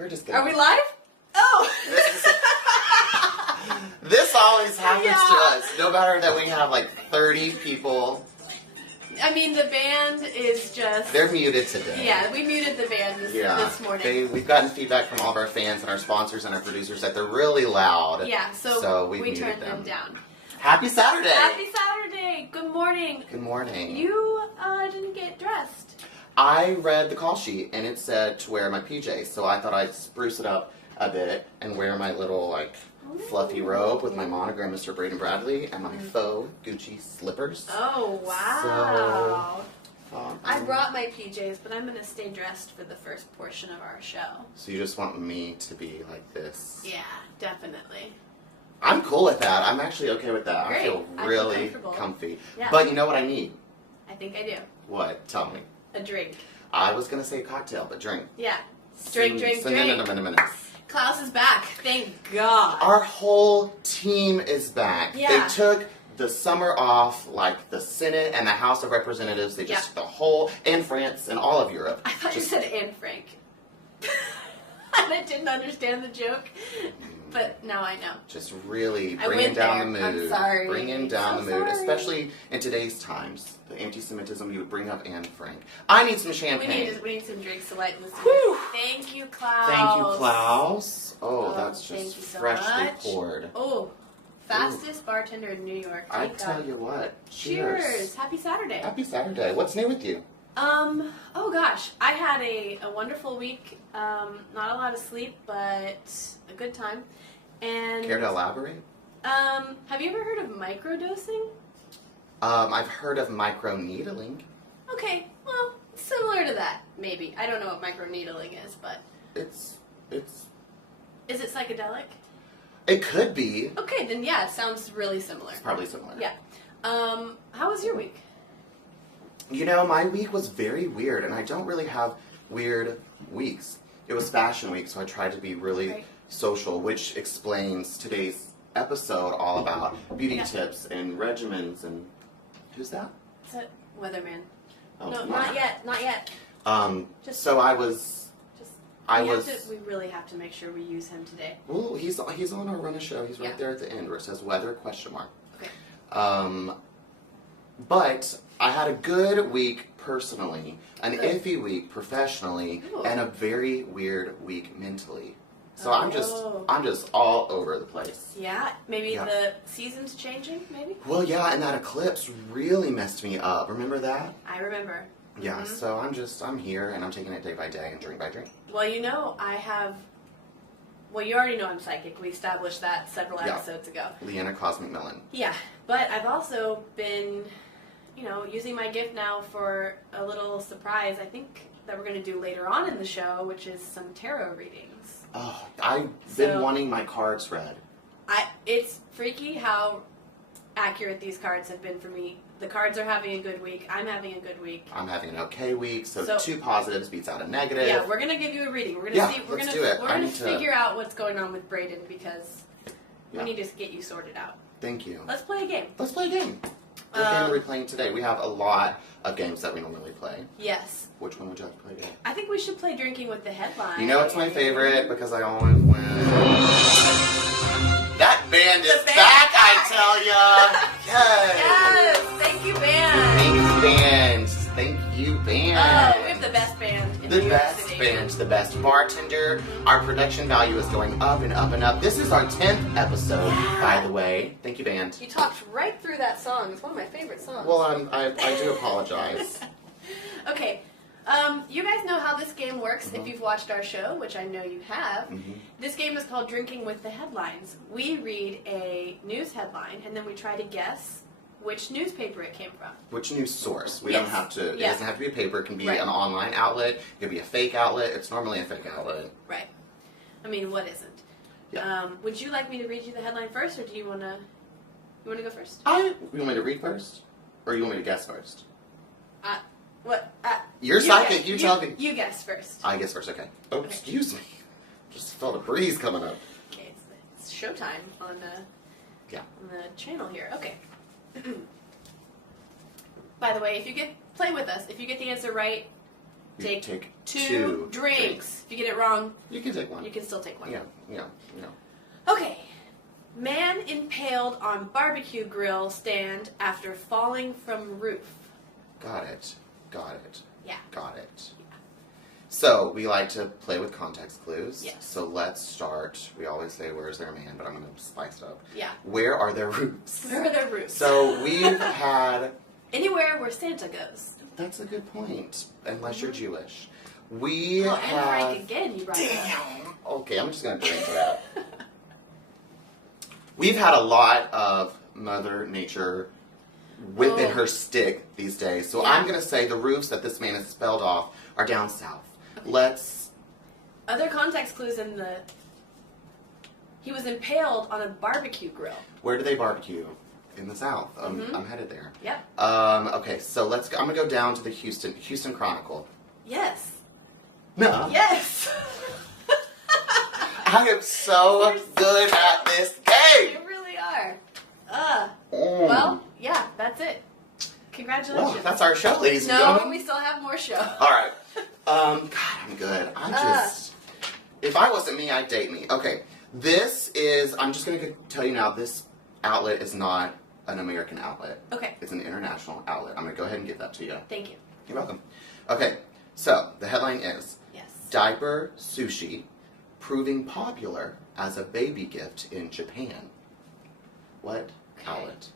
We're just gonna... Are we live? Oh! This always happens to us. No matter that we have like 30 people. I mean, the band is just... They're muted today. Yeah, we muted the band this morning. We've gotten feedback from all of our fans and our sponsors and our producers that they're really loud. Yeah, so we muted turned them down. Happy Saturday! Happy Saturday! Good morning. Good morning. You didn't get dressed. I read the call sheet and it said to wear my PJs, so I thought I'd spruce it up a bit and wear my little like fluffy robe with my monogram, Mr. Braden Bradley, and my faux Gucci slippers. Oh wow! So, I brought my PJs, but I'm gonna stay dressed for the first portion of our show. So you just want me to be like this? Yeah, definitely. I'm cool with that. I'm actually okay with that. Great. I feel really comfy. Yeah. But you know what I need? I think I do. What? Tell me. A drink. I was gonna say cocktail, but drink. Yeah. Drink. Klaus is back. Thank God. Our whole team is back. Yeah. They took the summer off, like the Senate and the House of Representatives. They just the whole, and France and all of Europe. I thought you said Anne Frank. And I didn't understand the joke, but now I know. Just really bringing down the mood. I'm sorry. Bringing down the mood, especially in today's times. The anti-Semitism, you would bring up Anne Frank. I need some champagne. We need some drinks to lighten this mood. Thank you, Klaus. Thank you, Klaus. Oh, that's just freshly poured. Oh, fastest bartender in New York. I tell you what. Cheers. Happy Saturday. Happy Saturday. What's new with you? Oh gosh, I had a wonderful week. Not a lot of sleep, but a good time. And care to elaborate? Have you ever heard of microdosing? I've heard of microneedling. Okay, well, similar to that, maybe. I don't know what microneedling is, but it's is it psychedelic? It could be. Okay, then yeah, it sounds really similar. It's probably similar. Yeah. How was your week? You know, my week was very weird, and I don't really have weird weeks. It was Fashion Week, so I tried to be really social, which explains today's episode all about beauty tips and regimens and... Who's that? It's a weatherman. Oh, no, not yet. We really have to make sure we use him today. Well, he's on our Run a Show. He's right there at the end where it says weather ? Okay. But I had a good week personally, an iffy week professionally, and a very weird week mentally. So I'm just all over the place. Yeah, maybe the season's changing, maybe? Well, yeah, and that eclipse really messed me up. Remember that? I remember. Yeah, so I'm here and I'm taking it day by day and drink by drink. Well, you know, you already know I'm psychic. We established that several episodes ago. Leanna Cosmic Melon. Yeah, but I've also been, using my gift now for a little surprise I think that we're going to do later on in the show, which is some tarot readings. Oh, I've been wanting my cards read. It's freaky how accurate these cards have been for me. The cards are having a good week. I'm having a good week. I'm having an okay week, so 2 positives beats out a negative. Yeah, we're going to give you a reading. We're going to see. We're let's do it. We're going to figure out what's going on with Braden because we need to get you sorted out. Thank you. Let's play a game. What game are we playing today? We have a lot of games that we normally play. Yes. Which one would you like to play today? I think we should play Drinking with the Headline. You know it's my favorite because I always win. That band is back, I tell ya! Yes! Thank you, band! Thank you, band! Oh, we have the best band in New York City. The best bartender. Our production value is going up and up and up. This is our 10th episode, by the way. Thank you, band. You talked right through that song. It's one of my favorite songs. Well, I do apologize. Okay. You guys know how this game works if you've watched our show, which I know you have. This game is called Drinking with the Headlines. We read a news headline, and then we try to guess which newspaper it came from. Which news source. We don't have to, it doesn't have to be a paper. It can be an online outlet. It could be a fake outlet. It's normally a fake outlet. Right. I mean, what isn't? Yeah. Would you like me to read you the headline first, or do you want to go first? You want me to read first? Or you want me to guess first? What? You're psychic. You tell me. You guess first. I guess first. Okay. Oh, excuse me. Just felt a breeze coming up. Okay, it's showtime on the channel here. Okay. By the way, play with us. If you get the answer right, take two drinks. If you get it wrong, you can take one. You can still take one. Yeah. Okay. Man impaled on barbecue grill stand after falling from roof. Got it. Yeah. Got it. So, we like to play with context clues. Yes. So, let's start. We always say, where's their man? But I'm going to spice it up. Yeah. Where are their roofs? Where are their roofs? So, we've had... Anywhere where Santa goes. That's a good point. Unless you're Jewish. We and have... Frank again, you brought it up. Damn! Okay, I'm just going to drink to that. We've had a lot of Mother Nature whipping her stick these days. So I'm going to say the roofs that this man has spelled off are down south. Okay. Let's... Other context clues in the... He was impaled on a barbecue grill. Where do they barbecue? In the south. I'm headed there. Yep. Okay, so let's go. I'm going to go down to the Houston Chronicle. Yes. No. Yes. I am so good at this game. You really are. Well, yeah, that's it. Congratulations. Well, that's our show, ladies and No, gentlemen. we still have more show. All right. God, I'm good. If I wasn't me, I'd date me. Okay, I'm just going to tell you now, this outlet is not an American outlet. Okay. It's an international outlet. I'm going to go ahead and give that to you. Thank you. You're welcome. Okay, so the headline is, Yes. Diaper Sushi Proving Popular as a Baby Gift in Japan. What outlet?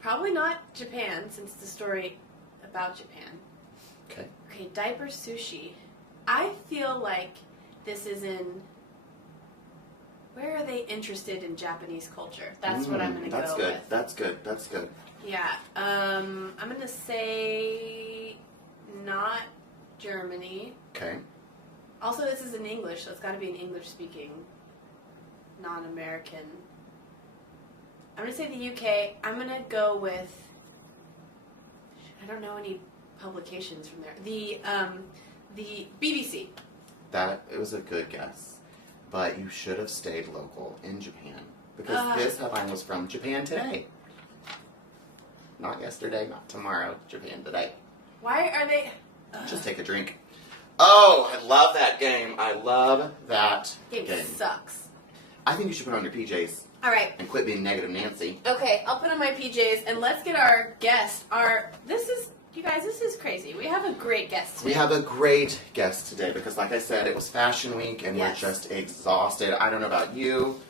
Probably not Japan, since it's a story about Japan. Okay. Okay, diaper sushi. I feel like this is in... Where are they interested in Japanese culture? That's what I'm going to go with. That's good. Yeah. I'm going to say not Germany. Okay. Also, this is in English, so it's got to be an English-speaking, non-American. I'm going to say the UK. I'm going to go with... I don't know any publications from there. The BBC. It was a good guess. But you should have stayed local in Japan. Because this headline was from Japan Today. Not yesterday, not tomorrow. Japan Today. Why are they... Just take a drink. Oh, I love that game. I love that game. Sucks. I think you should put on your PJs. All right. And quit being negative Nancy. Okay, I'll put on my PJs and let's get our guest. You guys, this is crazy. We have a great guest today. We have a great guest today because, like I said, it was Fashion Week and we're just exhausted. I don't know about you.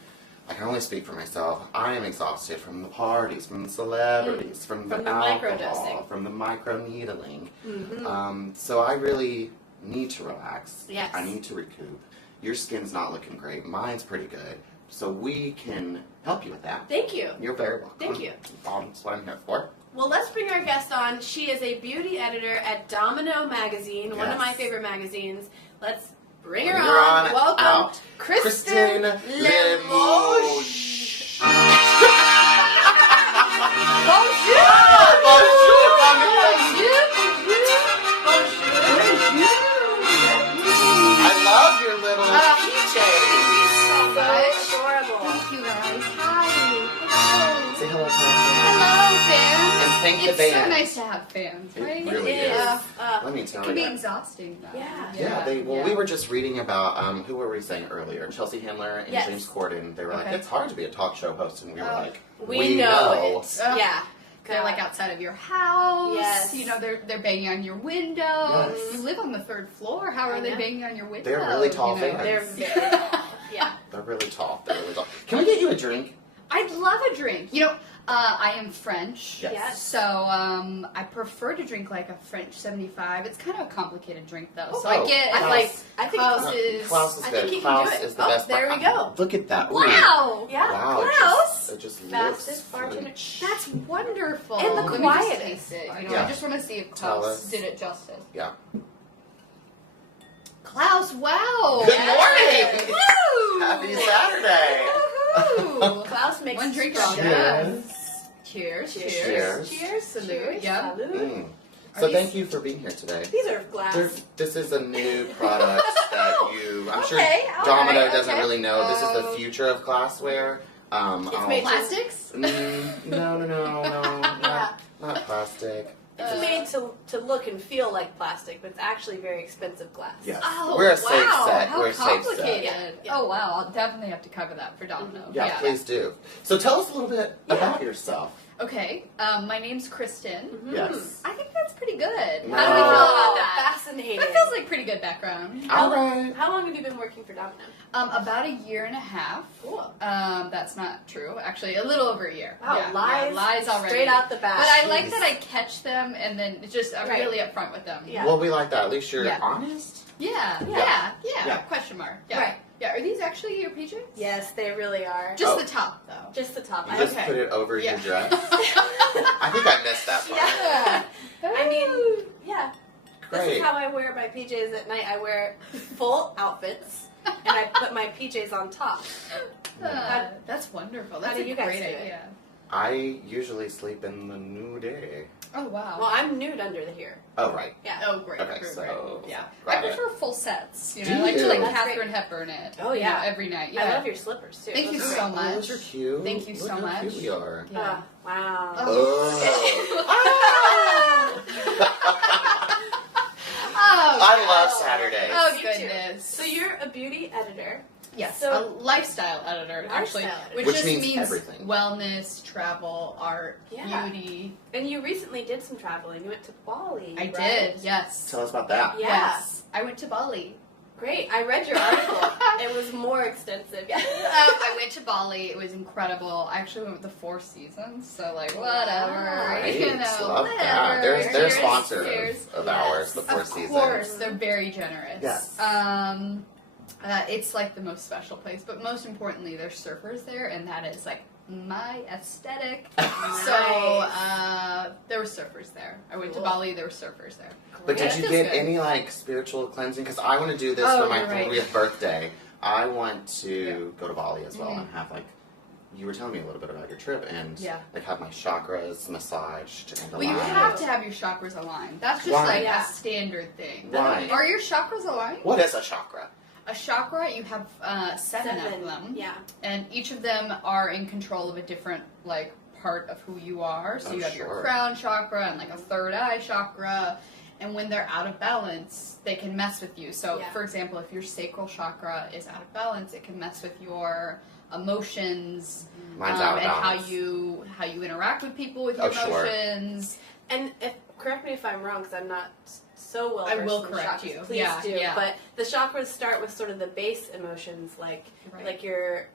I can only speak for myself. I am exhausted from the parties, from the celebrities, from the alcohol, microdosing, from the micro needling. Mm-hmm. So I really need to relax. Yes. I need to recoup. Your skin's not looking great. Mine's pretty good. So we can help you with that. Thank you. You're very welcome. Thank you. That's what I'm here for. Well, let's bring our guest on. She is a beauty editor at Domino magazine, one of my favorite magazines. Let's bring her on. Welcome, Kristin Limoges. I love your little PJs. So adorable. Thank you guys. Hi. Say hello to Hello, fans. And thank the It's band. so nice to have fans, It right? really is. Let me It tell can be you. exhausting, though. Yeah. We were just reading about, who were we saying earlier? Chelsea Handler and Yes. James Corden. They were like, it's hard to be a talk show host. And we were like, we know it. Oh. Yeah. They're like outside of your house. Yes. You know, they're banging on your window. Yes. You live on the 3rd floor. How are they banging on your window? They're really tall fans. They're very tall. Yeah. They're really tall. Can we get you a drink? I'd love a drink. You know, I am French. Yes. So I prefer to drink like a French 75. It's kind of a complicated drink though. So I get I think Klaus is. Klaus is I good. think he Klaus can do it. is the best. There we go. Look at that. Ooh. Wow. Yeah. Wow. Klaus. It just Fastest looks bartender. That's wonderful. And the Let me quietest. just taste it. You know, Yeah. I just want to see if Tell Klaus us. did it justice. Yeah. Klaus, wow. Good morning. Woo! Happy Saturday. Woohoo. Klaus makes One drink strong. is Cheers. Cheers. Cheers. Salute. Yeah. Mm. So thank you for being here today. These are glass. This is a new product that I'm sure all Domino right, doesn't okay. really know. This is the future of glassware. It's made Plastics? No, not plastic. It's made to look and feel like plastic, but it's actually very expensive glass. Yes. Oh, We're a wow. safe set. How We're a safe set. complicated. Yeah. Oh, wow. I'll definitely have to cover that for Domino. Yeah, please do. So tell us a little bit about yourself. Okay. My name's Kristin. Yes. I think that's pretty good. No. How do we feel about that? Fascinating. That feels like pretty good background. All right. How long have you been working for Domino? About 1.5 years. Cool. That's not true. Actually, a little over a year. Wow, Yeah, lies. yeah, lies already. Straight out the bat. But I like Jeez. that I catch them and then just I'm Right. really upfront with them. Yeah. Well, we like that. At least you're Yeah. honest. Yeah. Yeah. Yeah. Question mark. Yeah. Right. Yeah. Are these actually your PJs? Yes, they really are. Just Oh. the top, though. Just the top. You just Okay. put it over Yeah. your dress. I think I missed that part. Yeah. I mean, yeah. This Great. is how I wear my PJs at night. I wear full outfits, and I put my PJs on top. That's wonderful. How That's do a you guys great do it? idea. I usually sleep in the nude. Oh wow. Well, I'm nude under the here. Oh, right. Yeah. Oh great. Okay, great, so great. Yeah. got I it. prefer full sets. You Do know, I like to you? like That's Katharine Hepburn it. Oh, you yeah. know, every night. Yeah. I love your slippers too. Thank you Those are so great. Oh, much. those are cute. Thank you Look so how much. cute we are. Yeah. Wow. Oh, I love wow. Saturdays. Oh Me too. goodness. So you're a beauty editor. Yes, So- a lifestyle editor, actually, Lifestyle editor. Which just means everything. wellness, travel, art, Yeah. beauty. And you recently did some traveling. You went to Bali. I right? did, yes. Tell us about that. Yeah. Yes, I went to Bali. Great. I read your article. It was more extensive. Yeah. I went to Bali. It was incredible. I actually went with the Four Seasons, so like whatever, Right. you know, Love whatever. that. They're Cheers, sponsor cheers. of Yes. ours, the Four Of Seasons. course, they're very generous. Yes. It's like the most special place, but most importantly, there's surfers there, and that is like my aesthetic. So there were surfers there. I went to Cool. Bali. There were surfers there. But did Yeah, you it get feels good. any like spiritual cleansing? Because I want to do this Oh, for my you're right. 40th birthday. I want to go to Bali as well and have like. You were telling me a little bit about your trip and Yeah. like have my chakras massaged and Well, you aligned. have to have your chakras aligned. That's just Why? like Yeah. a standard thing. Why? Are your chakras aligned? What is a chakra? A chakra, you have seven of them, Yeah. and each of them are in control of a different like part of who you are. So Oh, you have sure. your crown chakra and like a third eye chakra. And when they're out of balance, they can mess with you. So, Yeah. for example, if your sacral chakra is out of balance, it can mess with your emotions Mine's out of and balance. how you interact with people with Oh, your sure. emotions. And correct me if I'm wrong, because I'm not so well I versed will in correct chakras. you. Please Yeah, do. yeah. But the chakras start with sort of the base emotions, like Right. your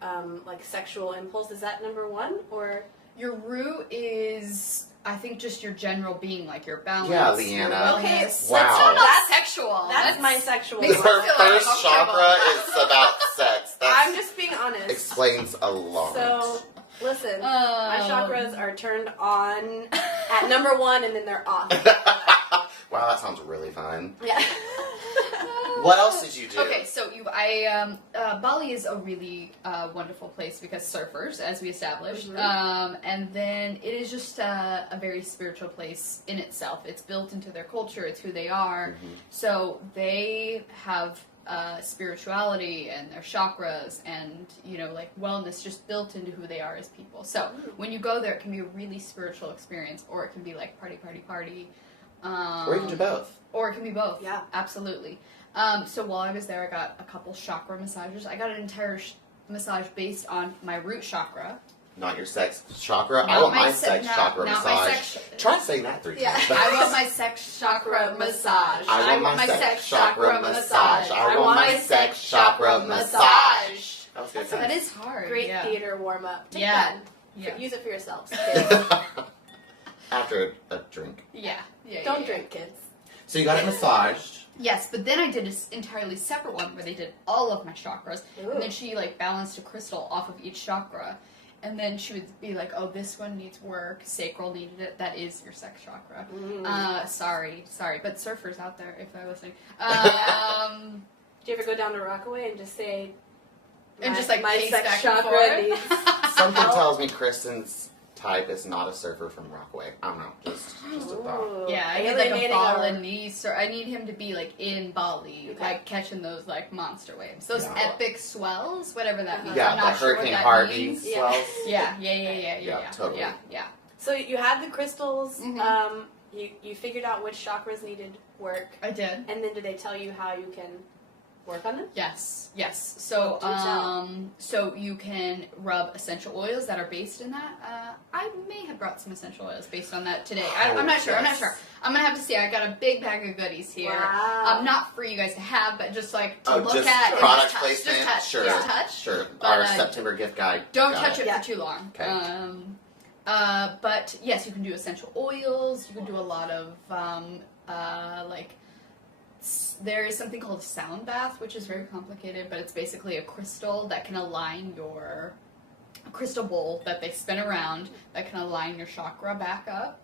like sexual impulse. Is that number one or? Your root is, I think, just your general being, like your balance. Yeah, your Leanna. wellness. Okay, Let's Wow. talk about That's- sexual. That's my sexual. makes me Her feel first uncomfortable. chakra is about sex. I'm That just being honest. explains a lot. So listen, my chakras are turned on at number one, and then they're off. Wow, that sounds really fun. Yeah. What else did you do? Okay, so Bali is a really wonderful place because surfers, as we established, and then it is just a very spiritual place in itself. It's built into their culture. It's who they are. So they have spirituality and their chakras and like wellness just built into who they are as people. So when you go there, it can be a really spiritual experience, or it can be like party. Or you can do both. Or it can be both. Yeah. Absolutely. So while I was there, I got a couple chakra massages. I got an entire massage based on my root chakra. Not your sex chakra. I Not want my my se- sex not- chakra not my massage. sex- Try saying that 3 Yeah. times. I want my sex chakra massage. I want my sex chakra massage. I want my sex chakra massage. That was good. That is hard. Great yeah. theater warm up. Take Yeah. that. Yeah. Use it for yourselves. Kids. After a drink. Yeah. Don't drink, kids. So you got it massaged. Yes, but then I did an entirely separate one where they did all of my chakras, Ooh. and then she balanced a crystal off of each chakra, and then she would be like, "Oh, this one needs work. Sacral needed it. That is your sex chakra." Sorry, but surfers out there, if they're listening, Do you ever go down to Rockaway and just say, and just my pace sex back and chakra forth? needs Something help? tells me Kristen's type is not a surfer from Rockaway. I don't know. Just a thought. Ooh, Yeah, I need like a alienating our- Balinese, or I need him to be like in Bali, Okay. like catching those like monster waves, those Yeah. epic swells, whatever that means. Yeah, I'm the not sure what Hurricane that Harvey means. Yeah. swells. Yeah, Yeah, totally. Yeah. So you had the crystals. Mhm. you figured out which chakras needed work, I did. and then did they tell you how you can work on them? Yes. So, Do tell. so you can rub essential oils that are based in that. I may have brought some essential oils based on that today. I'm not sure. Yes. I'm gonna have to see. I got a big bag of goodies here. Wow. Not for you guys to have, but just like to look just at. product and just placement. Just touch. Sure. Just touch. Sure. But, Our September gift guide. Don't Got touch it Yeah. for too long. Okay. But yes, you can do essential oils. You can do a lot of there is something called a sound bath, which is very complicated, but it's basically a crystal that can align a crystal bowl that they spin around that can align your chakra back up.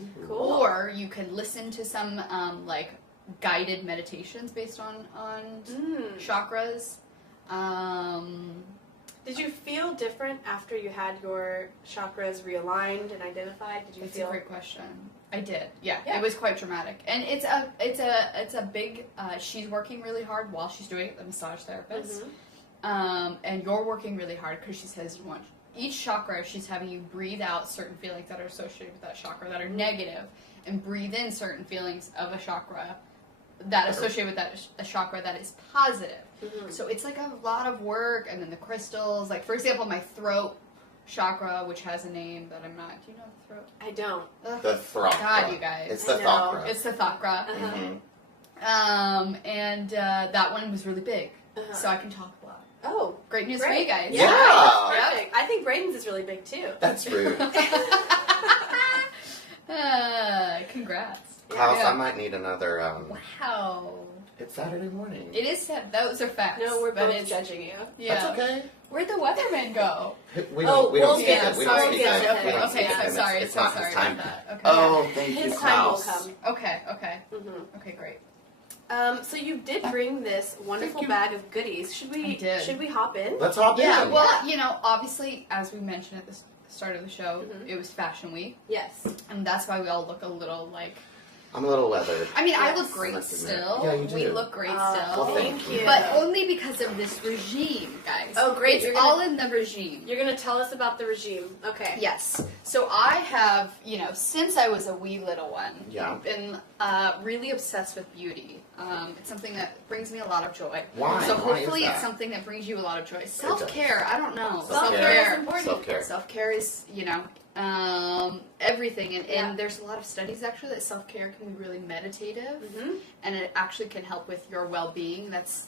Ooh. Cool. Or you can listen to some guided meditations based on chakras. Did you feel different after you had your chakras realigned and identified? Did you It's feel? a great question. I did. Yeah, Yeah. it was quite dramatic, and it's a big. She's working really hard while she's doing it. The massage therapist, and you're working really hard because she says you want each chakra. She's having you breathe out certain feelings that are associated with that chakra that are negative, and breathe in certain feelings of a chakra that associate with a chakra that is positive. So it's like a lot of work, and then the crystals. Like for example, my throat chakra, which has a name that I'm not. Do you know the throat? I don't. Ugh. The throat. God, you guys. It's the I know. thought. It's the thakra. And that one was really big, so I can talk a lot. Oh, Great news for great. you guys. Yeah. That's perfect. I think Braden's is really big too. That's rude. Congrats. Klaus, Yeah. I might need another. Wow. It's Saturday morning. It is sad. Those are facts. No, we're but both it's, judging you. Yeah. That's okay. Where'd the weatherman go? We Oh, don't. We don't we'll speak get it. it. We don't Sorry, speak yeah, it. okay, We don't okay, speak so it. It's- sorry, It's so not sorry his time. about that. Okay. Oh, thank you, His time will Klaus. come. Okay. Okay, great. So you did bring this wonderful you. bag of goodies. Should I we? did. Should we hop in? Let's hop Yeah, in. well, obviously, as we mentioned at the start of the show, it was Fashion Week, Yes. and that's why we all look a little like. I'm a little weathered. I mean, I Yes. look great Must admit. still. Yeah, you do. We look great still. Well, thank you. But only because of this regime, guys. Oh, great. It's You're gonna- all in the regime. You're gonna tell us about the regime. Okay. Yes. So I have, since I was a wee little one, Yeah. been really obsessed with beauty. It's something that brings me a lot of joy. Why? So Why is hopefully that? it's something that brings you a lot of joy. Self-care, I don't know. Self-care is important. Self-care. Self-care is, everything. And, Yeah. and there's a lot of studies, actually, that self-care can be really meditative. Mm-hmm. And it actually can help with your well-being. That's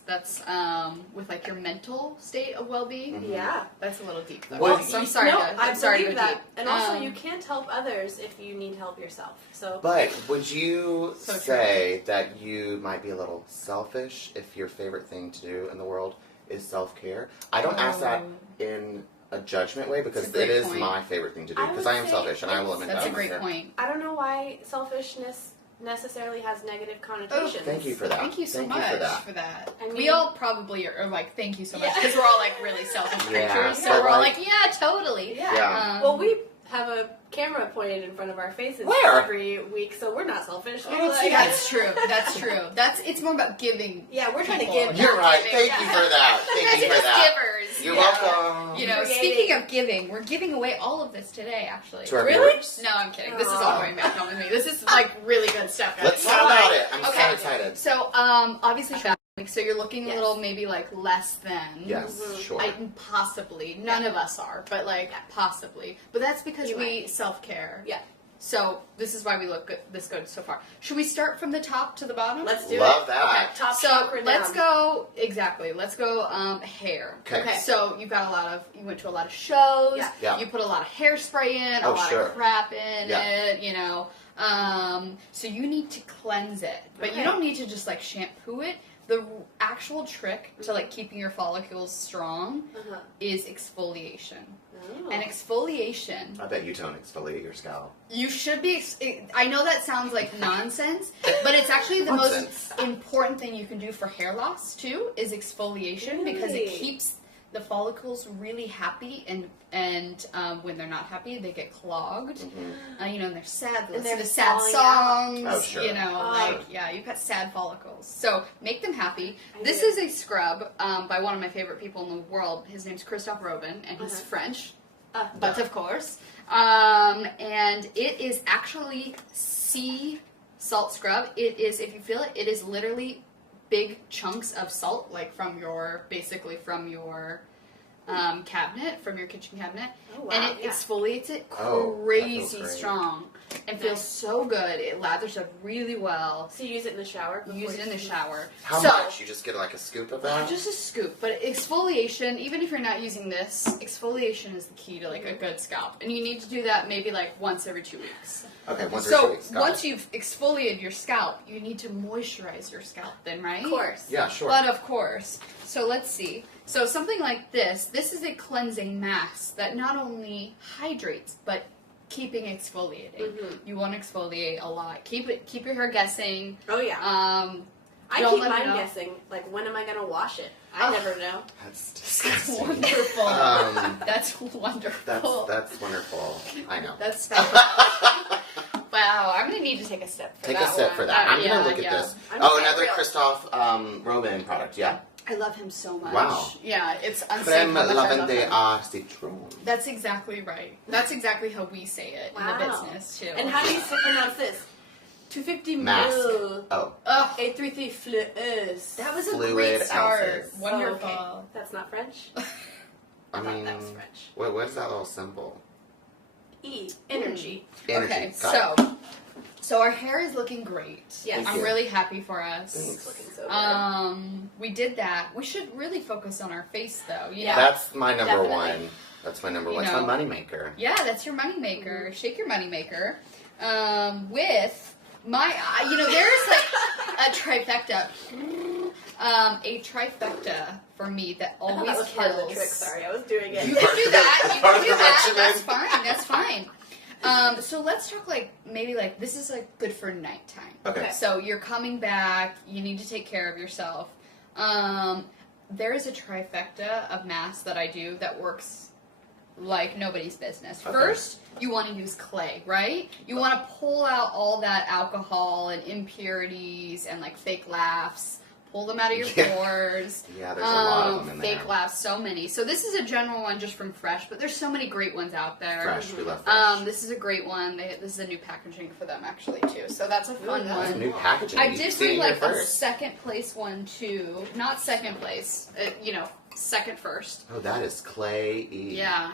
with, like, your mental state of well-being. Mhm. Yeah. That's a little deep, though. Well, so I'm sorry No, to, I I'm sorry to believe go that. deep. And also, you can't help others if you need help yourself. So. But would you So say that you might be a little selfish if your favorite thing to do in the world is self-care? I don't ask that in a judgment way because That's a it great is point. my favorite thing to do I because would I am say selfish and I will admit That's that. a I'm great fair. point. I don't know why selfishness necessarily has negative connotations. Thank you for that. Thank you so much for that. that. I mean- We all probably are like, thank you so much, Yeah. because we're all like really selfish Yeah, creatures. So but we're all like- like, yeah, totally. Yeah. Yeah. Um, Well, we have a camera pointed in front of our faces Where? every week, so we're not selfish. I don't see Like- That's true. That's true. It's more about giving. Yeah, we're trying to People. give. You're not right. giving. Thank you for that. Thank you for Just that. givers. You're Yeah. welcome. Creating. Speaking of giving, we're giving away all of this today, actually. To our Really? viewers? No, I'm kidding. This is Aw. all going back home with me. This is like really good stuff, guys. Let's talk about it. I'm Okay. so excited. So, obviously, Fashion Week. So you're looking Yes. a little, maybe like less than. Yes, sure. Possibly. None of us are, but like possibly. But that's because You might we be. self-care. Yeah. So this is why we look this good so far. Should we start from the top to the bottom? Let's do Love it. that. Okay, top So chakra let's down. go Let's go hair. Okay. So you went to a lot of shows. Yeah. Yeah. You put a lot of hairspray in, a Oh, lot sure. of crap in Yeah. it. So you need to cleanse it, but you Okay. don't need to just like shampoo it. The actual trick to like keeping your follicles strong Uh-huh. is exfoliation. Oh. And exfoliation, I bet you don't exfoliate your scalp. you should be. I know that sounds like nonsense, but it's actually the Nonsense. most important thing you can do for hair loss too. Is exfoliation because it Really? keeps the follicles really happy, and when they're not happy, they get clogged. Mm-hmm. And they're sad. They And listen they're to sad falling songs. out. Oh, sure. You've got sad follicles. So make them happy. I This do. is a scrub by one of my favorite people in the world. His name's Christophe Robin, and he's Uh-huh. French. Uh, But of course, And it is actually sea salt scrub. It is, if you feel it, it is literally big chunks of salt, like from your cabinet, from your kitchen cabinet. Oh, wow. And it exfoliates it crazy strong and feels so good. It lathers up really well. So you use it in the shower? You use it in the shower. How much? You just get like a scoop of that? Just a scoop. But exfoliation, even if you're not using this, exfoliation is the key to like a good scalp. And you need to do that maybe like once every 2 weeks. Okay, once every 2 weeks. So once you've exfoliated your scalp, you need to moisturize your scalp then, right? Of course. Yeah, sure. But of course. So let's see. So something like this is a cleansing mask that not only hydrates, but keeping exfoliating. Mm-hmm. You want to exfoliate a lot. Keep your hair guessing. Oh yeah. I keep mine guessing. Like, when am I gonna wash it? I never know. That's disgusting. Wonderful. That's wonderful. That's wonderful. I know. That's special. Wow, I'm gonna need to take a sip for that. Take a sip for that. I'm gonna look at this. Another real. Christophe Robin product, yeah? I love him so much. Wow. Yeah, it's unsafe Crème how much I love lavande him. à citron. That's exactly right. That's exactly how we say it in the business, too. And how do you pronounce this? 250 Mask. ml. Oh. 833 fleureuse. That was a Fluid great start. ounces. Wonderful. Oh, okay. That's not French? I mean, that was French. what is that little symbol? E. Energy. Energy. Okay, Got it. so our hair is looking great. Yes. I'm really happy for us. It's looking so good. We did that. We should really focus on our face, though. You know? That's my number Definitely. one. That's my number You one. It's know. my moneymaker. Yeah, that's your moneymaker. Mm-hmm. Shake your moneymaker. With my, there's like a trifecta. A trifecta for me that always that was kills. part of the trick. Sorry, I was doing it. You can do that. You Part can of do the that. regimen. That's fine. That's fine. So let's talk maybe this is good for nighttime. Okay. So you're coming back. You need to take care of yourself. There is a trifecta of masks that I do that works like nobody's business. Okay. First, you want to use clay, right? You want to pull out all that alcohol and impurities and fake laughs. Pull them out of your pores. Yeah, there's a lot of them in there. Fake laughs, so many. So this is a general one just from Fresh, but there's so many great ones out there. Fresh, we love Fresh. This is a great one. This is a new packaging for them actually too. So that's a fun That's a one. new packaging. I You did see it find here a first. second place one too. Not second place. Second first. Oh, that is Clay E. Yeah.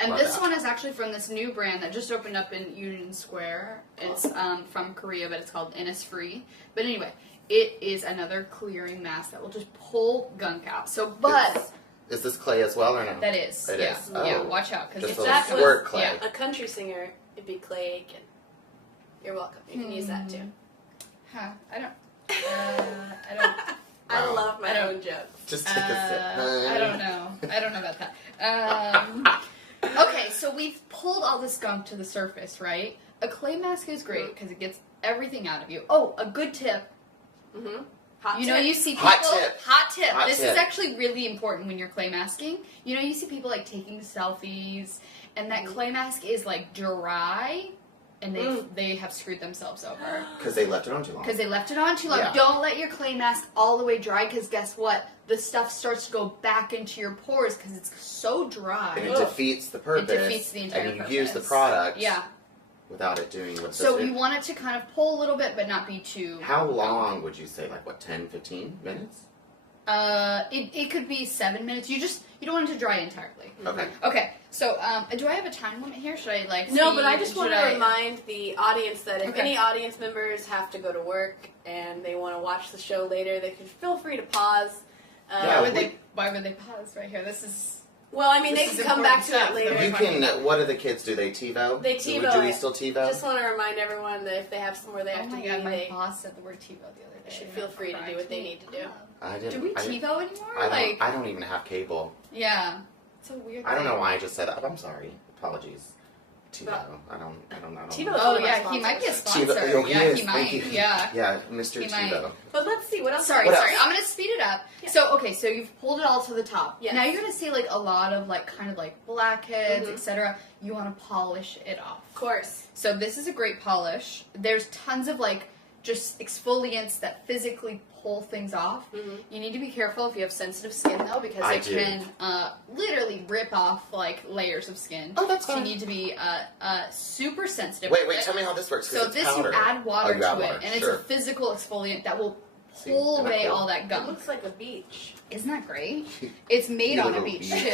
And Love this that. one is actually from this new brand that just opened up in Union Square. It's from Korea, but it's called Innisfree. But anyway, it is another clearing mask that will just pull gunk out. So, but Is this Clay as well or no? that is. It yeah. is. Yeah, Oh. watch out because Just If a that squirt was Clay. yeah. a country singer, it'd be Clay Aiken. You're welcome. You can use that too. Huh, I don't. I Wow. love my own jokes. Just take a sip. I don't know. I don't know about that. Okay, so we've pulled all this gunk to the surface, right? A clay mask is great because it gets everything out of you. Oh, a good tip. Mm-hmm. Hot You know, tip. you see people. Hot tip. Hot This tip. is actually really important when you're clay masking. You know, you see people taking selfies, and that clay mask is dry, and they have screwed themselves over. Because they left it on too long. Because they left it on too long. Yeah. Don't let your clay mask all the way dry, because guess what? The stuff starts to go back into your pores because it's so dry. And it defeats the purpose. It defeats the entire And you purpose. use the product Yeah. without it doing what So this you want it to kind of pull a little bit, but not be too... How long would you say? 10, 15 minutes? It could be 7 minutes. You don't want it to dry entirely. Okay. Okay, so do I have a time limit here? Should I No, see- but I just want to should I- remind the audience that if Okay. any audience members have to go to work and they want to watch the show later, they can feel free to pause. Yeah, Why would they pause right here? This is... Well, I mean, This they is can come back to it important stuff. later. You can. What do the kids do? They TiVo? They Do TiVo we it. still TiVo? Just want to remind everyone that if they have somewhere they have Oh to my be, god, my they boss said the word TiVo the other day. should feel free to do what they need to do. I didn't. Do we I didn't- TiVo anymore? I don't even have cable. Yeah. It's a weird I don't know thing. why I just said that. I'm sorry. Apologies. TiVo. I don't know. TiVo. Oh yeah, he might be a sponsor. TiVo. Oh, he yeah, is. he Thank might. you. Yeah. Yeah, Mr. He might. TiVo. But let's see, what else? Sorry, What sorry. else? I'm gonna speed it up. Yeah. So so you've pulled it all to the top. Yes. Now you're gonna see a lot of blackheads, Mhm. etc. You want to polish it off. Of course. So this is a great polish. There's tons of just exfoliants that physically pull things off. Mhm. You need to be careful if you have sensitive skin, though, because I it do. can literally rip off, like, layers of skin. Oh, that's So you fine. need to be super sensitive. Wait, with it. tell me how this works. 'Cause So it's this, powder. you add water you to add it, water, and it's sure. a physical exfoliant that will See, pull isn't that away cool? all that It gunk. looks like a beach. Isn't that great? It's made on a Little beach, beach. too.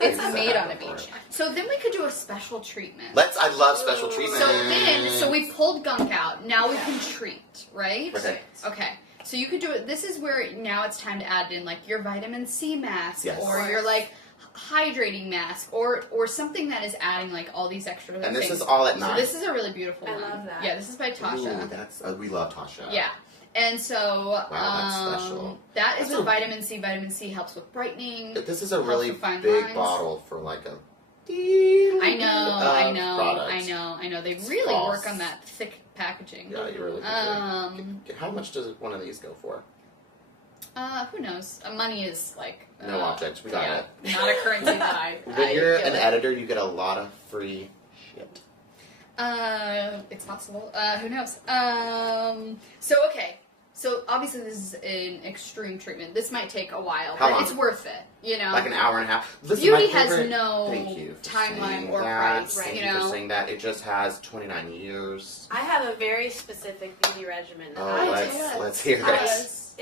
It's I've made said on a that before. beach. So then we could do a special treatment. I love special treatment. So we pulled gunk out. Now we can treat, right? Okay. Okay. So you could do it. This is where now it's time to add in like your vitamin C mask Yes. or your like hydrating mask or something that is adding like all these extra And things. this is all at So night. this is a really beautiful I one. love that. Yeah, this is by Tasha. Ooh, that's we love Tasha. Yeah. And so that's special. that is That's with a- vitamin C. Vitamin C helps with brightening. This is a Helps really with fine big lines. bottle for like a. I know. product. They It's really false. work on that thick packaging. Yeah, you really. How much does one of these go for? Who knows? Money is like No object. We got yeah, it. not a currency that I. When you're give an it. editor, you get a lot of free shit. It's possible. Who knows? So obviously this is an extreme treatment. This might take a while, How but long? it's worth it. You know, Like an hour and a half. Listen, beauty my has favorite- no Thank you for timeline saying or that. price. Thank You you for know, saying that. It just has 29 years. I have a very specific beauty regimen. That Oh, I let's hear it. Yes.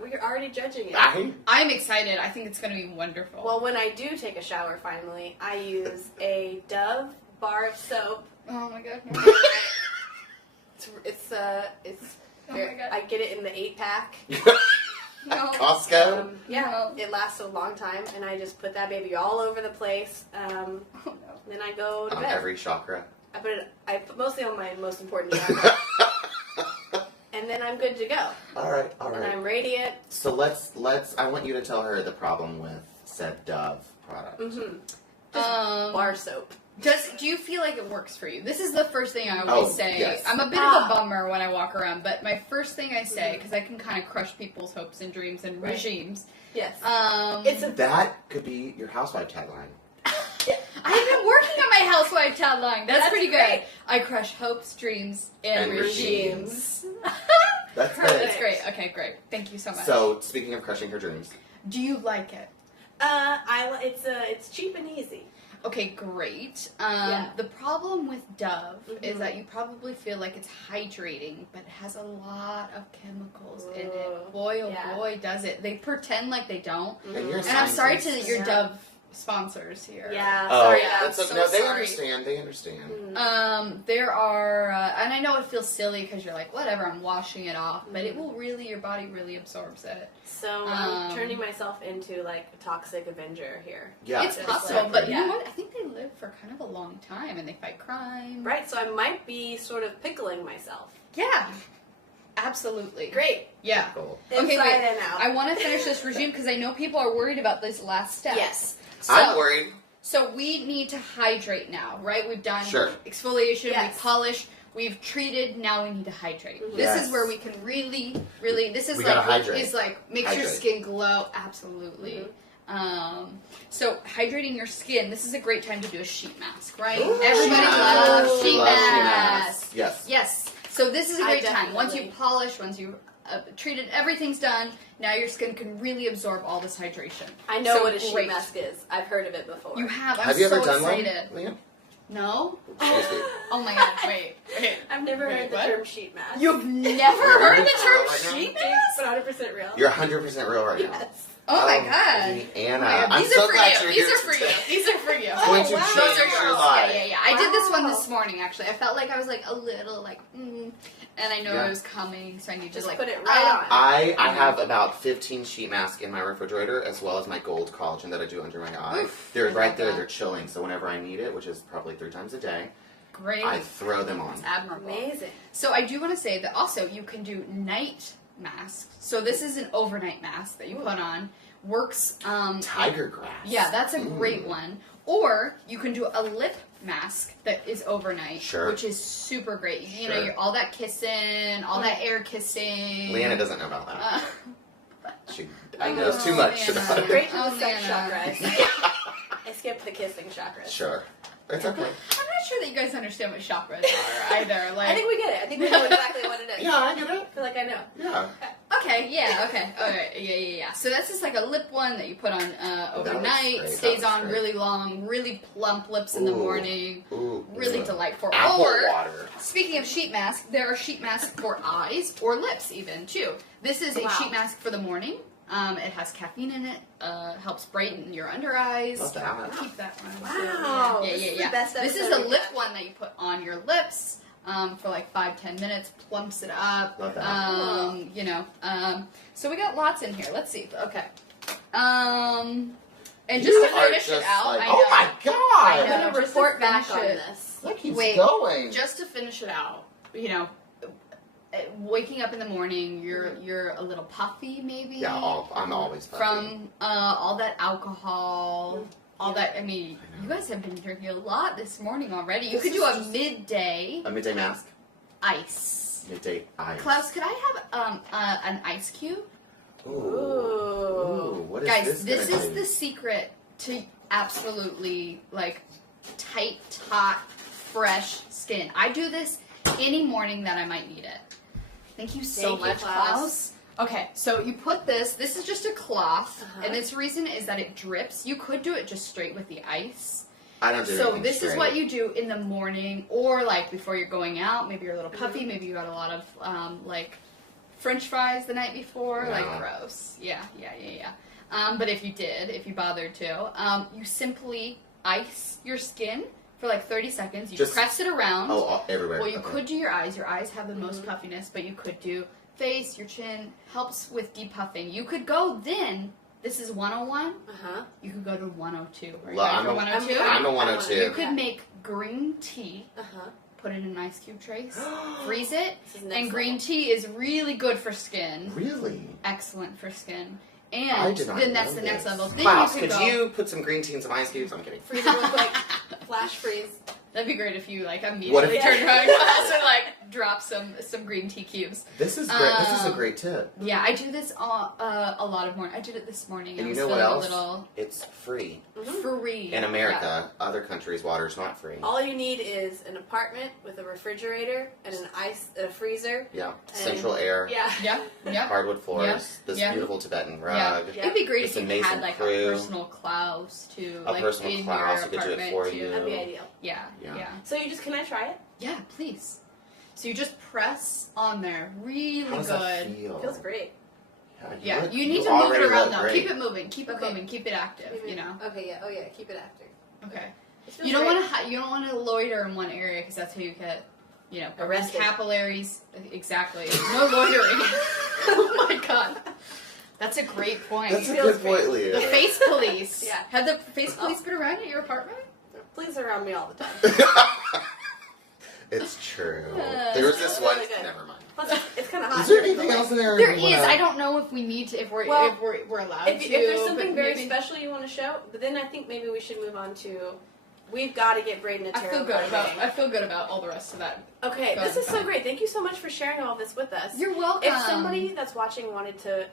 We're already judging it. I'm excited. I think it's going to be wonderful. Well, when I do take a shower, finally, I use a Dove bar soap. oh my god. It's Oh my God. I get it in the 8-pack. No. Costco. Yeah, No. it lasts a long time, and I just put that baby all over the place. Oh no. Then I go to On bed. every chakra. I put mostly on my most important chakra, and then I'm good to go. All right. And I'm radiant. So let's. I want you to tell her the problem with said Dove product. Mm-hmm. Bar soap. Do you feel like it works for you? This is the first thing I always Oh, say. yes. I'm a bit of a bummer when I walk around, but my first thing I say, because I can kind of crush people's hopes and dreams and Right. regimes. Yes. It's That could be your housewife tagline. I've been working on my housewife tagline. That's pretty good. great. I crush hopes, dreams, and And regimes. That's Perfect. good. That's great. Okay, great. Thank you so much. So speaking of crushing her dreams, do you like it? It's cheap and easy. Okay, great. Yeah. The problem with Dove is Mhm. that you probably feel like it's hydrating, but it has a lot of chemicals in Whoa. it. Boy, oh Yeah. boy, does it. They pretend like they don't. and you're a And I'm sorry to scientist. your Yeah. Dove sponsors here. Yeah. Oh, Sorry. yeah. that's so no, they sorry. understand. They understand. There are, and I know it feels silly because you're like, whatever, I'm washing it off, but it will really, your body really absorbs it. So I'm turning myself into like a toxic Avenger here. Yeah, It's just possible, like- but you yeah. know what? I think they live for kind of a long time and they fight crime. Right. So I might be sort of pickling myself. Yeah. Absolutely. Great. Yeah. Cool. Okay, Inside wait. and out. I want to finish this regime because I know people are worried about this last step. Yes. I'm worried. So we need to hydrate now, right? We've done Sure. exfoliation, Yes. we've polished, we've treated, now we need to hydrate. Mhm. This Yes. is where we can really, this is We like, gotta hydrate. is like, makes your Hydrate. skin glow, absolutely. So hydrating your skin, this is a great time to do a sheet mask, right? Ooh, Everybody sheet loves mask. sheet Love sheet masks. masks. Yes. Yes. So this is a I great time. Once you definitely- polish, once you treated, everything's done. Now your skin can really absorb all this hydration. I know So what a sheet great. mask is. I've heard of it before. You have. I'm Have you so ever done excited. one, Leanna? No. Excuse me. Oh my god. Wait. I've never Wait, heard the what? term sheet mask. You've never You're heard the real term right now? sheet It's mask? 100% real. You're 100% real right now. Yes. Oh my god. Leanna, Oh my God. I'm These so are for glad you. you're These here are for you. today. These are for you. Going to wow. change Those are your yours. life. Yeah. I did this one Wow. this morning, actually. I felt like I was like a little like, and I know Yeah. it was coming, so I need Just to like put it right on. I have about 15 sheet masks in my refrigerator, as well as my gold collagen that I do under my eye. Oof, They're I right love there. that. They're chilling. So whenever I need it, which is probably 3 times a day, Great. I throw them on. It's admirable. Amazing. So I do want to say that also you can do night masks. So this is an overnight mask that you put on. Works. Tiger grass. Yeah, that's a great one. Or you can do a lip mask that is overnight, Sure. which is super great. You know, Sure. you're all that kissing, all that air kissing. Leanna doesn't know about that. She knows Oh, too much Leanna. about it. Great to Oh, the sex Leanna. chakra. I skipped the kissing chakras. Sure. It's okay. I'm not sure that you guys understand what chakras are either. Like, I think we get it. I think we know exactly what it is. Yeah, I get it. I feel like I know. Yeah. okay, yeah, okay, alright, yeah. So that's just like a lip one that you put on overnight, great. stays That on looks great. really long, really plump lips in the Ooh. morning, Ooh. really Yeah. delightful. Apple Or, water. speaking of sheet mask, there are sheet masks for eyes or lips even too. This is a Wow. sheet mask for the morning. It has caffeine in it, helps brighten your under eyes. Love that. Keep that one. Wow. Yeah. This is the best This is episode a we've lip had. one that you put on your lips for like 5-10 minutes, plumps it up. Love that. You know. So we got lots in here. Let's see. Okay. And just You to are finish it just out, like, I know. oh my god! I I'm know. going to just to report back finish on it. this. That keeps Wait, going. Just to finish it out, you know, waking up in the morning, you're a little puffy, maybe. Yeah, I'm always puffy. From all that alcohol, all that. I mean, you guys have been drinking a lot this morning already. You This could do is a just- midday A midday mask. ice. Midday ice. Klaus, could I have an ice cube? Ooh. Ooh. What is Guys, this gonna is do? the secret to absolutely like tight, taut, fresh skin. I do this any morning that I might need it. Thank you so Thank you, much, Klaus. Klaus. Okay, so you put this is just a cloth, Uh-huh. and its reason is that it drips. You could do it just straight with the ice. I don't do So anything this is straight. what you do in the morning, or like before you're going out. Maybe you're a little puffy. Maybe you got a lot of like French fries the night before. No. Like gross. Yeah. But if you bothered to, you simply ice your skin for like 30 seconds. You Just- press it around. Everywhere. Well, you Okay. could do your eyes. Your eyes have the most puffiness, but you could do face, your chin. Helps with depuffing. You could go then. This is 101. Uh-huh. You could go to 102. Are you Well, ready I'm for a- 102? I'm a I 102. You could make green tea, Uh-huh. put it in an ice cube trace, freeze it, This is next and green level. tea is really good for skin. Really? Excellent for skin. I And did not then that's know the next this. level. Then Klaus, you could could go. you put some green tea in some ice cubes? I'm kidding. Freeze it real quick. Flash freeze. That'd be great if you like What immediately if- turned around Klaus and like drop some green tea cubes. This is great. This is a Um, great tip. Yeah, I do this a lot of morning. I did it this morning. And I you was know what feeling else? a little It's free. free. In America, other countries, water's not free. All you need is an apartment with a refrigerator and a freezer. Yeah. And- Central air, Yeah. Yeah. hardwood floors, Yeah. this Yeah. beautiful Tibetan Yeah. rug. Yeah. It'd be great This if you amazing had like crew. a personal Klaus too, A like personal in Klaus your who could do it apartment for too. you. That'd be ideal. Yeah. Yeah. So can I try it? Yeah, please. So you just press on there, really How does good. that feel? Feels great. Yeah, look- you need to move it already around look though. great. Keep it moving, keep it Okay. moving, keep it active. You know. Okay, yeah. Oh, yeah. Keep it active. Okay. It feels You don't great. want to. You don't want to loiter in one area because that's how you get. You know, Arrested. capillaries. Exactly. No loitering. Oh my god. That's a great point. That's a Feels good point, The Leah. face police. Yeah. Have the face police been around at your apartment? Please around me all the time. It's true. Uh, There was this one. really good. Never mind. Plus, it's kind of hot. Is there here, anything so, else in there? There you is. wanna- I don't know if we need to. If we're Well, we're allowed If to. there's but something very maybe- special you want to show, but then I think maybe we should move on to. We've got to get Braden a I tarot feel good card about. reading. I feel good about all the rest of that. Okay, Go this is ahead. so great. Thank you so much for sharing all this with us. You're welcome. If somebody that's watching wanted to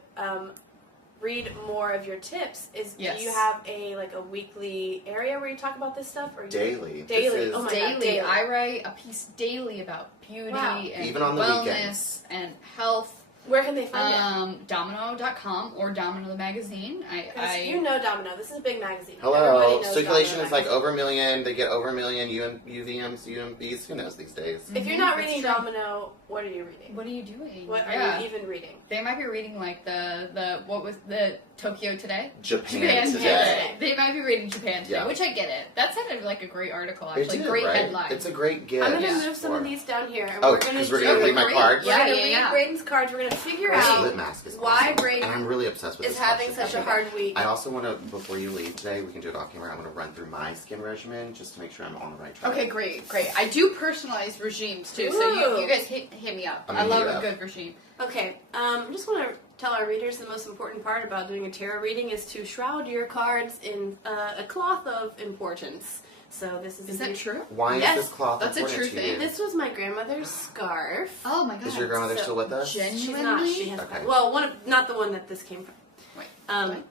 read more of your tips, Yes. do you have a weekly area where you talk about this stuff, or Daily. Daily. This is Oh my God, daily. daily. I write a piece daily about beauty Wow. and Even on the wellness weekends. and health. where can they find it? Domino.com or Domino the magazine. Because you know Domino. This is a big magazine. Hello. Everybody knows Circulation Domino is like magazine. over a million. They get over a million UVMs, UMBs. Who knows these days? If you're not That's reading true. Domino, what are you reading? What are you doing? What Yeah. are you even reading? They might be reading like the what was the Tokyo Today? Japan today. They might be reading Japan Today, Yeah. which I get it. That sounded like a great article, It actually. did, Great right? headline. It's a great gift. I'm going to Yeah. move some of these down here. And Oh, we're going 'cause to we're gonna read my cards? We're Yeah, going to yeah, read yeah. Braden's cards. We're going to figure This out lip mask is why awesome. Braden And I'm really obsessed with is this having collection. such a hard week. I also want to, before you leave today, we can do it off camera. I want to run through my skin regimen just to make sure I'm on the right track. Okay, great. I do personalized regimes too, so Ooh. you guys hit me up. I'm I gonna love hit you a up. good regime. Okay, I just want to tell our readers the most important part about doing a tarot reading is to shroud your cards in a cloth of importance. So this is Is that true? Why Yes, is this cloth that's a important true to thing. you? This was my grandmother's scarf. Oh my god. Is your grandmother So still with us? Genuinely? She's not. She has Okay. well, not the one that this came from. Wait, Um, what?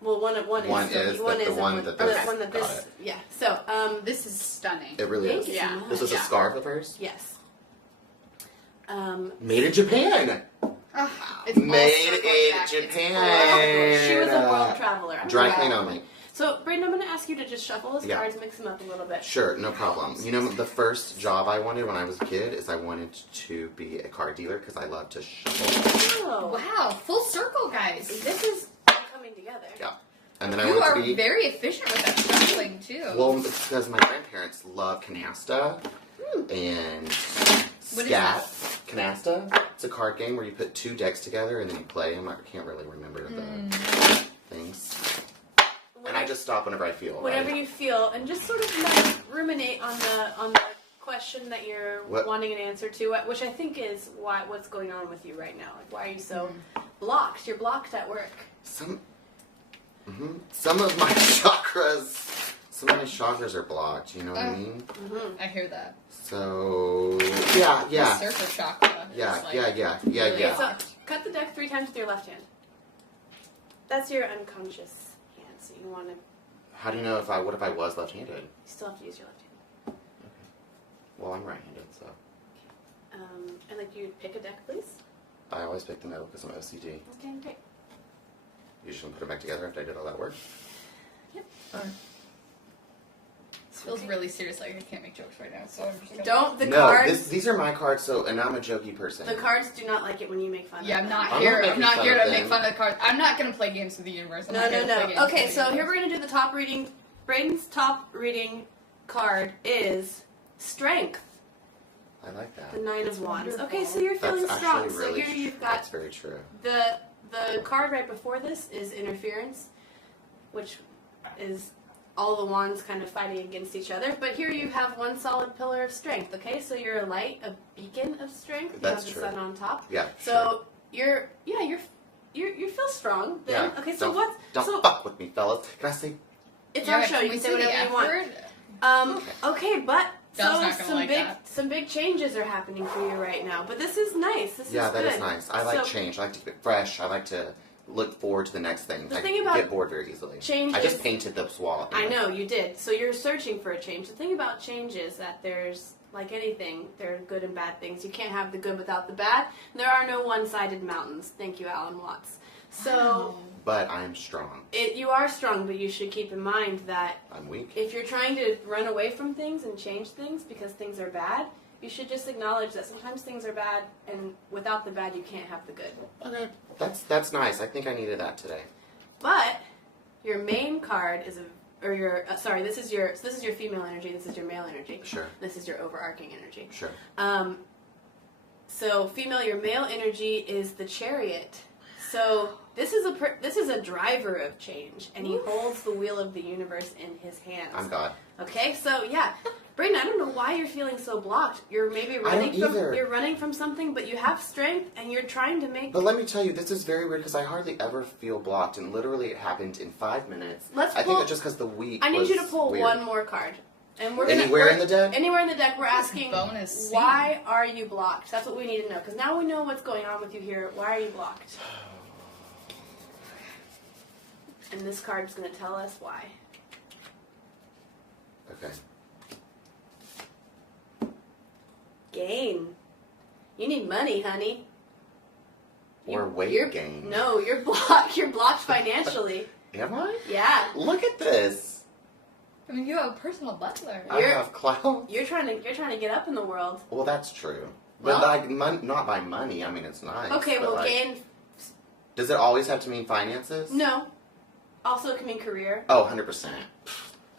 Well, one is the one that this. got it. Yeah. So This is stunning. It really thank is. you so Yeah. much. This is a scarf of hers? Yes. Made in Japan! It's Made all circling in back. It's Japan! She was a world traveler. Dry clean only. So, Braden, I'm going to ask you to just shuffle those Yeah. cards, mix them up a little bit. Sure, no problem. You know, the first job I wanted when I was a kid is I wanted to be a card dealer because I love to shuffle. Oh. Wow, full circle, guys. This is coming together. Yeah. And then I You wanted are to be... very efficient with that shuffling, too. Well, it's because my grandparents love canasta and What is scat. Canasta. It's a card game where you put two decks together and then you play them. I can't really remember the things. And I just stop whenever I feel. Whenever right? you feel, and just sort of ruminate on the question that you're What? wanting an answer to, which I think is what's going on with you right now. Like, why are you so blocked? You're blocked at work. Some of my chakras are blocked. You know what I mean? I hear that. So yeah. The surfer chakra. Yeah. Okay, so cut the deck 3 times with your left hand. That's your unconscious hand, so you want to... How do you know what if I was left-handed? You still have to use your left hand. Well, I'm right-handed, so I'd like you to pick a deck, please. I always pick the middle because I'm OCD. Okay, great. You just want to put them back together after I did all that work? Yep. Alright. This feels really serious, like I can't make jokes right now, so I'm just gonna... Don't, the No, cards... these are my cards, and I'm a jokey person. The cards do not like it when you make fun of them. I'm not I'm here. not I'm not making here fun to of make them. fun of the cards. I'm not gonna play games with the universe. I'm not here to play games Okay, with so the here universe. we're gonna do the top reading. Braden's top reading card is Strength, I like that. the 9 of Wands. wonderful. Okay, so you're feeling That's strong. actually So really here you've That's got very true. the card right before this is Interference, which is all the wands kind of fighting against each other. But here you have one solid pillar of strength. Okay, so you're a light, a beacon of strength. That's you have true. the sun on top. Yeah. So you feel strong. Then. Yeah. Okay, so Don't fuck with me, fellas. Can I say? It's Yeah, our show. can You we can say say the whatever you want. F-word? Okay, but Don's not gonna like that. some big changes are happening for you right now. But this is nice. This Yeah, is that good. is nice. I like So, change. I like to keep it fresh. I like to look forward to the next thing. The I thing about get bored very easily. change I just is- painted this wall. I know you did. So you're searching for a change. The thing about change is that there's, like anything, there are good and bad things. You can't have the good without the bad. There are no one-sided mountains. Thank you, Alan Watts. So But I'm strong. you are strong, but you should keep in mind that I'm weak. if you're trying to run away from things and change things because things are bad, you should just acknowledge that sometimes things are bad, and without the bad, you can't have the good. Okay. That's nice. I think I needed that today. But your main card is this is your female energy. This is your male energy. Sure. This is your overarching energy. Sure. So female, your male energy is the Chariot. So this is a driver of change, and he holds the wheel of the universe in his hands. I'm God. Okay, so yeah, Braden, I don't know why you're feeling so blocked. You're maybe you're running from something, but you have strength, and you're trying to make. But let me tell you, this is very weird because I hardly ever feel blocked, and literally it happened in 5 minutes. Let's I think pull- it's just because the week. I need you to pull weird. one more card, and we're Anywhere in the deck? Anywhere in the deck, we're asking Bonus scene. why are you blocked? That's what we need to know, because now we know what's going on with you here. Why are you blocked? And this card's going to tell us why. Okay. Gain. You need money, honey. Or weight You're- gain. No, you're blocked. You're blocked financially. Am I? Yeah. Look at this. I mean, you have a personal butler. I have clout. You're trying to get up in the world. Well, that's true. Well- But like, not by money. I mean, it's nice. Okay, but well, like, gain. Does it always have to mean finances? No. Also, it can mean career. Oh, 100%.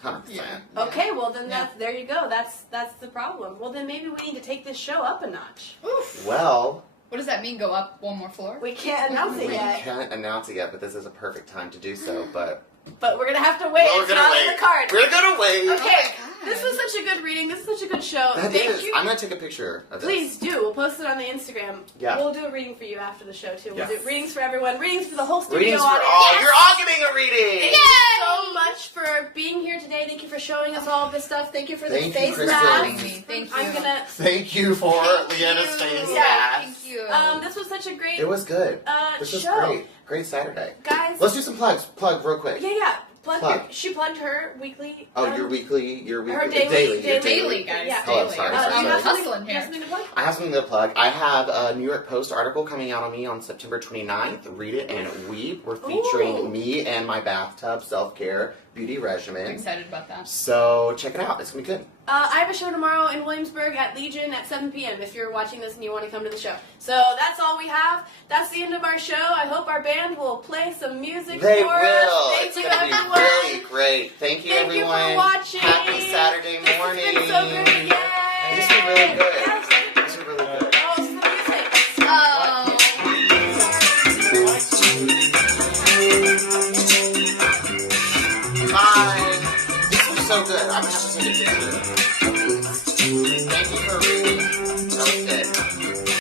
100%. Yeah. Okay, well then Yeah. there you go. That's the problem. Well then maybe we need to take this show up a notch. Oof. Well, What does that mean? Go up one more floor? We can't announce it we yet, can't announce it yet, but this is a perfect time to do so. But but we're gonna have to wait. Well, It's not in the cards. We're gonna wait. Okay, God. this was such a good reading. This is such a good show. That Thank is. you. I'm gonna take a picture of this. Please do. We'll post it on the Instagram. Yeah. We'll do a reading for you after the show too. We'll Yes. do readings for everyone. Readings for the whole studio Readings for audience. all. Yes. You're all getting a reading. Thank you so much for being here today. Thank you for showing us all of this stuff. Thank you for the Thank you, face Kristin. mask. Thank you. I'm gonna. Thank you for Thank Leanna's you. face. Yeah. Thank you. This was such a great It was good. This was show. great. Great Saturday. Guys. Let's do some plugs. Plug real quick. Yeah. Plug. She plugged her weekly. Your weekly, Her daily, guys. Yeah. Oh, I'm sorry. You have hustling you here. have something to plug? I have something to plug. I have a New York Post article coming out on me on September 29th. Read it and weep. We're featuring Ooh. me and my bathtub self-care beauty regimen. I'm excited about that. So check it out. It's going to be good. I have a show tomorrow in Williamsburg at Legion at 7 p.m. if you're watching this and you want to come to the show. So that's all we have. That's the end of our show. I hope our band will play some music They for will. us. It's Thank you, going to be everyone. really great. Thank you, Thank everyone. you for watching. Happy Saturday morning. This has been so good. Yay. These are really good. Yes. These are really good. Oh, it's the music. Bye. This was so good. I'm going to have to take a picture. Thank you for reading.